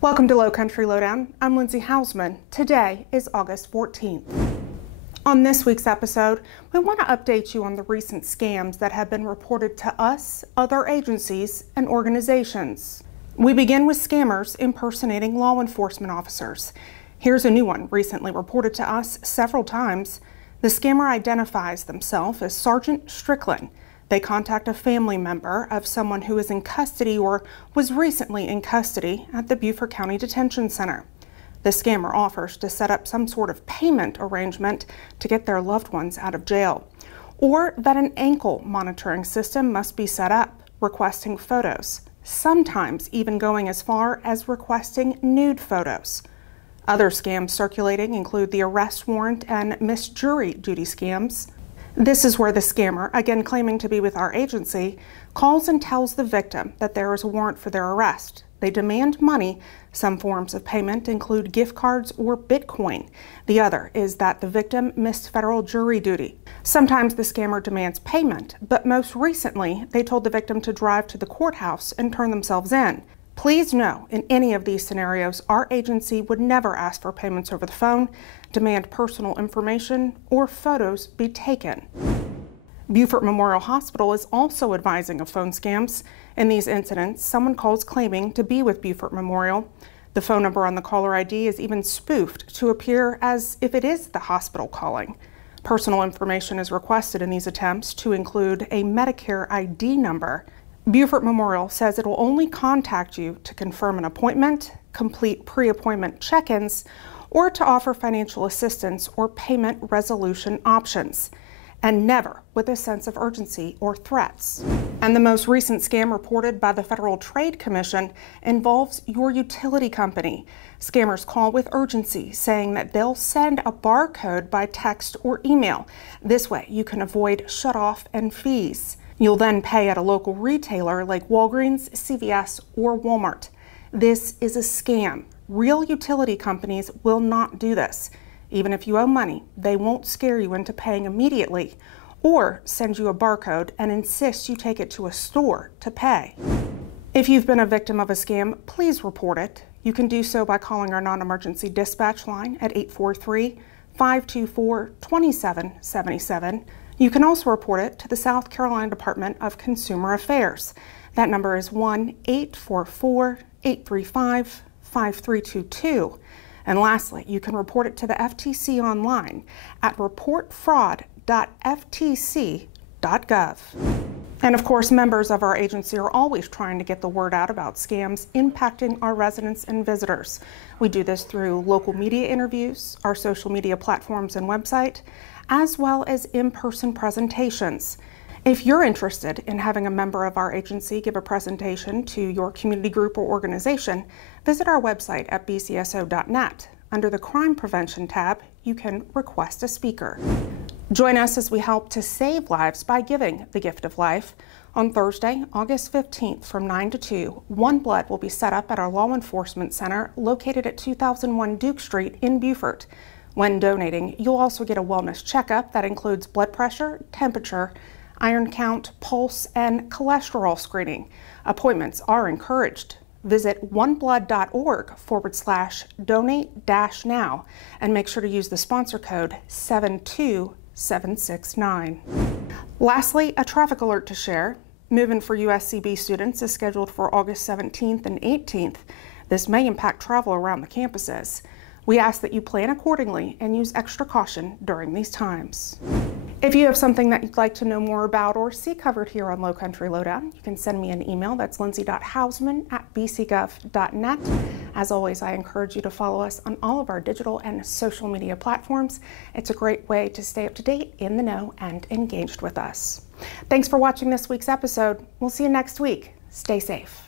Welcome to Lowcountry Lowdown. I'm Lindsay Hausman. Today is August 14th. On this week's episode, we want to update you on the recent scams that have been reported to us, other agencies, and organizations. We begin with scammers impersonating law enforcement officers. Here's a new one recently reported to us several times. The scammer identifies themselves as Sergeant Strickland. They contact a family member of someone who is in custody or was recently in custody at the Beaufort County Detention Center. The scammer offers to set up some sort of payment arrangement to get their loved ones out of jail, or that an ankle monitoring system must be set up, requesting photos, sometimes even going as far as requesting nude photos. Other scams circulating include the arrest warrant and missed jury duty scams. This is where the scammer, again claiming to be with our agency, calls and tells the victim that there is a warrant for their arrest. They demand money. Some forms of payment include gift cards or Bitcoin. The other is that the victim missed federal jury duty. Sometimes the scammer demands payment, but most recently they told the victim to drive to the courthouse and turn themselves in. Please know, in any of these scenarios, our agency would never ask for payments over the phone, demand personal information, or photos be taken. Buford Memorial Hospital is also advising of phone scams. In these incidents, someone calls claiming to be with Buford Memorial. The phone number on the caller ID is even spoofed to appear as if it is the hospital calling. Personal information is requested in these attempts to include a Medicare ID number. Buford Memorial says it will only contact you to confirm an appointment, complete pre-appointment check-ins, or to offer financial assistance or payment resolution options, and never with a sense of urgency or threats. And the most recent scam reported by the Federal Trade Commission involves your utility company. Scammers call with urgency, saying that they'll send a barcode by text or email. This way you can avoid shutoff and fees. You'll then pay at a local retailer like Walgreens, CVS, or Walmart. This is a scam. Real utility companies will not do this. Even if you owe money, they won't scare you into paying immediately or send you a barcode and insist you take it to a store to pay. If you've been a victim of a scam, please report it. You can do so by calling our non-emergency dispatch line at 843-524-2777. You can also report it to the South Carolina Department of Consumer Affairs. That number is 1-844-835-5322. And lastly, you can report it to the FTC online at reportfraud.ftc.gov. And of course, members of our agency are always trying to get the word out about scams impacting our residents and visitors. We do this through local media interviews, our social media platforms and website, as well as in-person presentations. If you're interested in having a member of our agency give a presentation to your community group or organization, visit our website at bcso.net. Under the Crime Prevention tab, you can request a speaker. Join us as we help to save lives by giving the gift of life. On Thursday, August 15th from 9 to 2, OneBlood will be set up at our law enforcement center located at 2001 Duke Street in Beaufort. When donating, you'll also get a wellness checkup that includes blood pressure, temperature, iron count, pulse, and cholesterol screening. Appointments are encouraged. Visit oneblood.org/donate-now and make sure to use the sponsor code 72769. Lastly, a traffic alert to share. Move-in for USCB students is scheduled for August 17th and 18th. This may impact travel around the campuses. We ask that you plan accordingly and use extra caution during these times. If you have something that you'd like to know more about or see covered here on Lowcountry Lowdown, you can send me an email. That's lindsay.hausman@bcgov.net. As always, I encourage you to follow us on all of our digital and social media platforms. It's a great way to stay up to date, in the know, and engaged with us. Thanks for watching this week's episode. We'll see you next week. Stay safe.